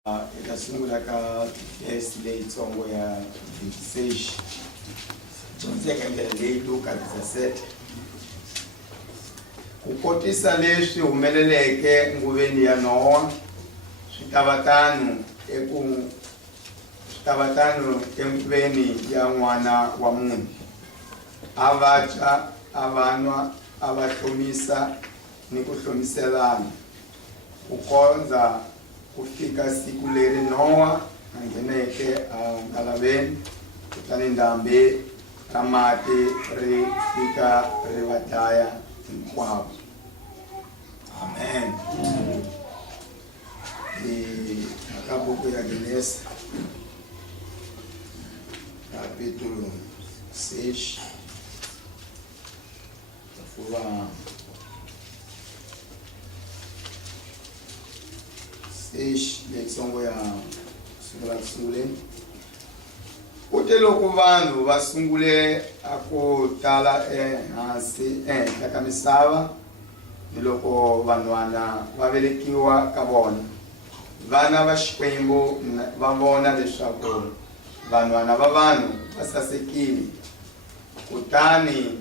Itasungula ka first day tsongo ya 26 chonzeka ndlela leyi Luka 17 ku kotisa leswi humeleleke nguveni ya Nowa switavatano enguveni ya n'wana wa munhu avaca avanwa avahlomisa ni ku hlomiselana ku kondza kufika siku leri Nowa angheneke ngalaveni kutani ndhambi ra mati ri fika ri va dlaya hinkwavo. Amen. Aka buku ya Genesi capítulo 6 tafuwa 6 letsongo ya sunguleni uthi loko vanhu va sungule aku tala ehansi ehenhla ka misava ni loko vanhwana va velekiwa ka vona vana va Xikwembu va vona leswaku vanhwana va vanhu va sasekile kutani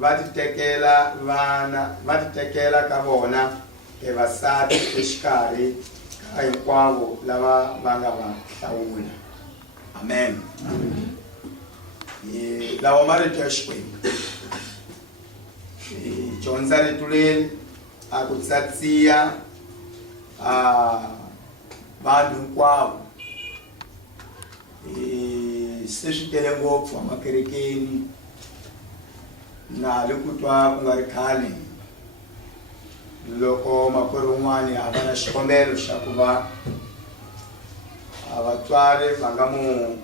va titekela ka vona evasati exikarhi ka hinkwavo lava va nga va hlawula. Amen. Lawa marito ya Xikwembu dyondza rito leri a ku tsatsiya vanhu hinkwavo se swi tele ngopfu amakerekeni na le ku twa ku nga ri khale loko makwerhu un'wana a va na xikombelo xa ku va vatswari va nga mu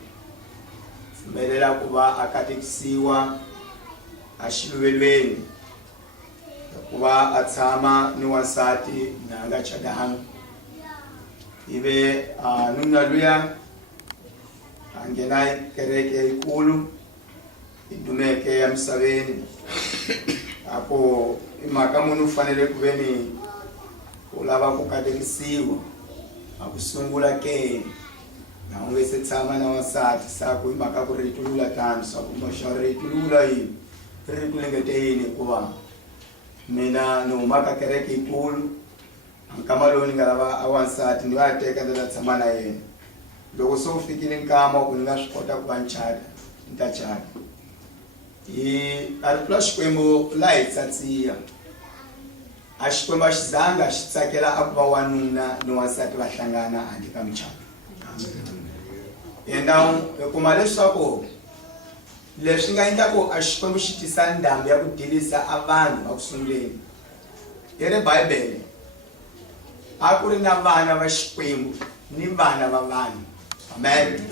pfumelela ku va a katekisiwa a xiluvelweni ku va a tshama ni wansati na nga chadanga ivi nuna luya a nghena kereke yikulu yi dumeke ya misaveni ako i mhaka munhu u fanele ku ve ni u lava ku katekisiwa a ku sungula ke na u nge se tshama na wansati saku i mhaka ku ri tulula tani swaku moxa ri tulula yini ri ku lengete yini hikuva mina ni huma ka kereke yikulu nkama lowu ni nga lava a wansati ni va ya teka ndzi ta tshama na yena loko se u fikile nkama ku ni nga swi kota ku va ni chata ni ta chata a rito ra Xikwembu la hi tsatsiya a Xikwembu a xi zanga xi tsakela a ku va wanuna ni wansati va hlangana handle ka muchato yena u kuma leswaku leswi nga endlaku a Xikwembu xi tisa ndhambi ya ku dilisa a vanhu va ku sunguleni i ri Bibele a ku ri na vana va Xikwembu ni vana va vanhu. Amen.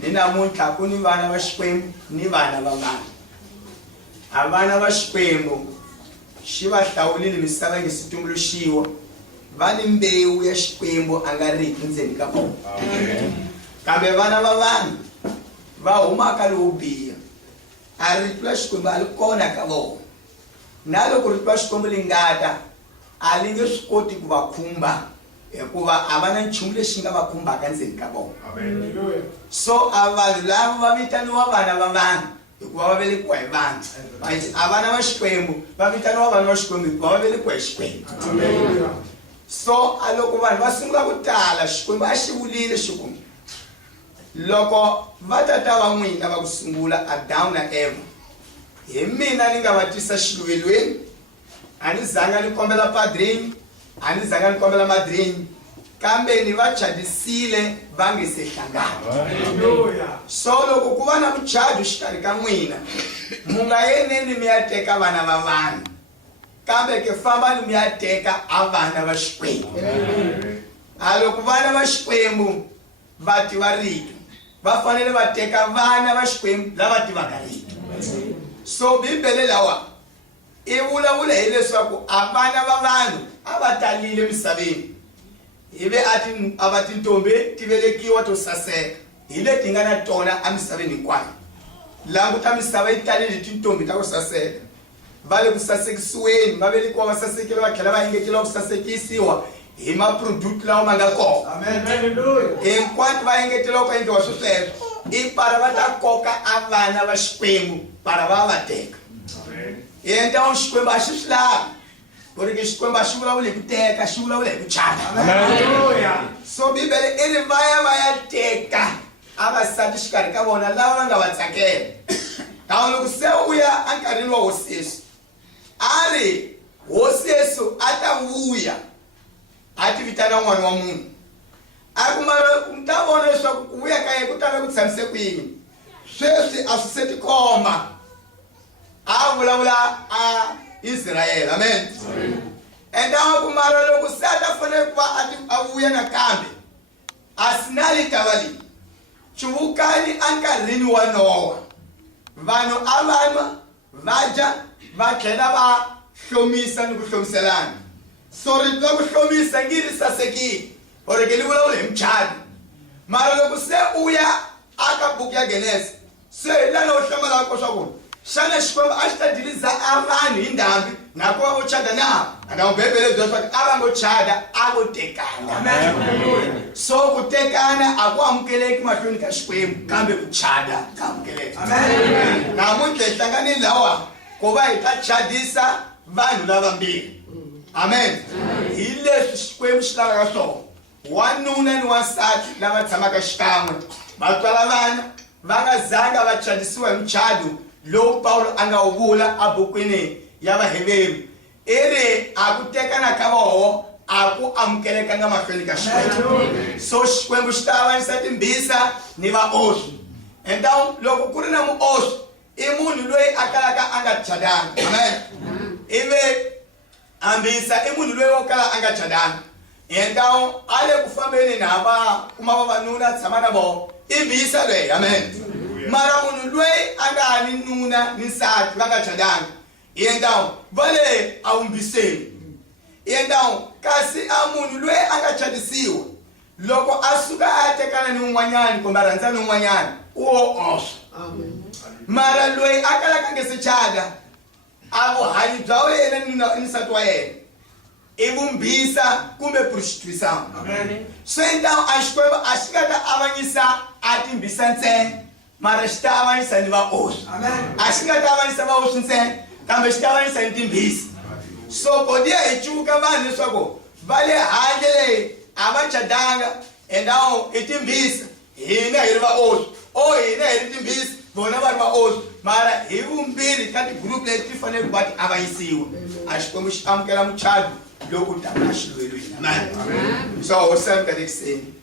Ni namuntlha ku ni vana va Xikwembu ni vana va vanhu. A vana va Xikwembu xi va hlawulile misava nge si tumbuluxiwa va ni mbewu ya Xikwembu a nga riki ndzeni ka vona. Kambe vana va vanhu va humaka lowo biha a rito ra Xikwembu a li kona ka vona na loko rito ra Xikwembu li ngata a li nge swi koti ku va khumba hikuva a va na nchumu lexi nga va khumbaka ndzeni ka vona. So a vanhu lava va vitaniwa vana va vanhu hikuva va velekiwa hi vanhu a vana va Xikwembu va vitaniwa vana va Xikwembu hikuva va velekiwa hi Xikwembu. So a loko vanhu va sungula ku tala Xikwembu a xi vulile xiku loko va tata va n'wina va ku sungula Adamu na Eva hi mina ni nga va tisa xiluvelweni a ni zanga ni kombela padrini a ni zanga ni kombela madrini kambe ni va chadisile va nge se hlangana. So loko ku va na muchado xikarhi ka n'wina mu nga yeneni mi ya teka vana va vanhu kambe ke famba ni mi ya teka a vana va Xikwembu. A loko vana va Xikwembu va tiva rito va fanele va teka vana va Xikwembu lava tivaka rito. So Bibele lawa i vulavula hi leswaku a vana va vanhu a va talile misaveni ivi a va tintombi ti velekiwa to saseka hi leti nga na tona a misaveni hinkwayo. Languta misava yi talile tintombi ta ku saseka va le ku sasekisiweni va velekiwa va sasekile va tlhela va engeteliwa ku sasekisiwa ima produto lá uma gaco. Amém. Aleluia. Enquanto vai engetelo com o sucesso, e para vai coca avana vai Xikwembu para vai bater. Amém. Então Xikwembu acha lá, porque Xikwembu acha lá o leco teca, acha lá o leco chata. Aleluia. So Bíblia ele vai teca, abasado escarca bona lá não vai saber. Então no céu ia ancarinho o ocesso. Ali o ocesso atavuia. Ativitana mwana wa Mungu. Akumara mtabona swa kuya kaye kutaka kutsamse kwini. Sesi asuseti koma. Avula a Israel. Amen. Endawo kumara lokusata fone kwa ati avuya na kambi. Asinali tawali. Chubukani ankalini wa Noa. Vano avanwa vaja vakena va hlomisa nukuhlomiselana. Sorry, logo hlomisa ngiri saseki. Porque libula ule mchadi. Mara logo se uya akabuki ya Genesis. Se lana ushambala kwa shabu. Shana Xikwembu ashtadiliza amani indambi nakuwa uchada na anaubebele doswa abango chada agotekana. Amen. So kutekana akwa mkeleki mashoni ka Xikwembu kambe uchada kamkeleki. Amen. Na munke hlangani lawa kuba itachadisa vanhu lava mbili. Amen. Ile Xikwembu xilava so. Wanuna ni wasati lava tsamaka xikan'we. Vatswala vana va nga zanga va chadisiwa hi mchado lowu Paulo anga uvula abukwini ya Vaheberu. Ere akutekana ka voho aku amukelekanga mahlweni ka Xikwembu. So Xikwembu xi ta avanisa timbisa ni vaoswi. Então loko ku ri na muoswi i munhu loyi a kalaka a nga chadanga. Amen. Ive ambisa i munhu loyi wo kala a nga chadanga. Então ale ku fambeni na va kuma vavanuna tshama na voho i mbisa leyi. Amen. Mara munhu loyi a nga ni nuna ni nsati va nga chadanga. Então vale a umbiseni. Então kasi a munhu loyi a nga chadisiwa loko a suka a tekana ni un'wanyani kumbe a rhandza ni un'wanyani uwo oswa. Mara loyi a kalaka nge se chada a vuhanyi bya wena ni nsati wa yena i vumbisa kumbe prostitution. So então a Xikwembu a xi nga ta avanyisa a timbisa ntsena mara xi ta avanyisa ni vaoswi. A xi nga ta avanyisa vaoswi ntsena kambe xi ta avanyisa ni timbisa. So kodiya hi cuka vanhu leswaku va le handle leyi a va chadanga endawu i timbisa hina hi ri vaoswi o hina hi ri timbisa vona va ri vaoswi mara hi vumbirhi ka tigroup leti ti fanele ku va ti avanyisiwa. A Xikwembu xi amukela muchado loku taka xilwelweni. Amen. So hosi kadekiseni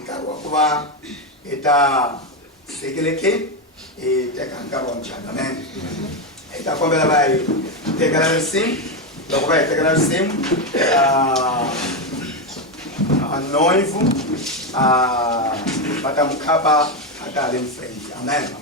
nkarhi wa ku va hi ta sekeleke teka nkarhi wa muchado. Amen. Hi ta kombela va hi tekela risimu. Loko va hi tekela risimu Noiva va ta mukhapa a ta haleni frente. Amen.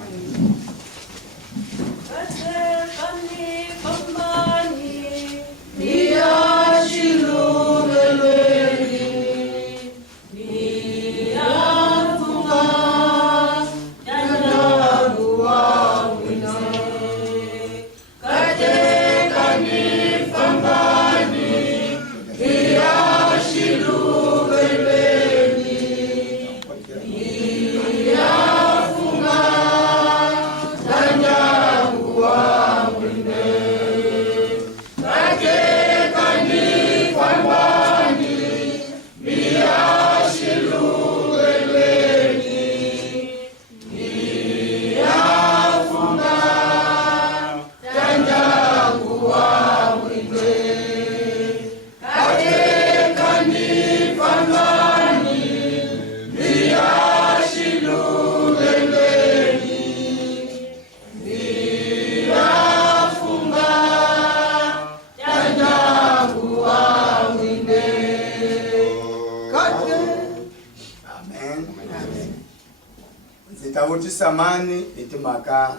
Ndzi ta vutisa mani hi timhaka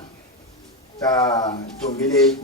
ta ntombi leyi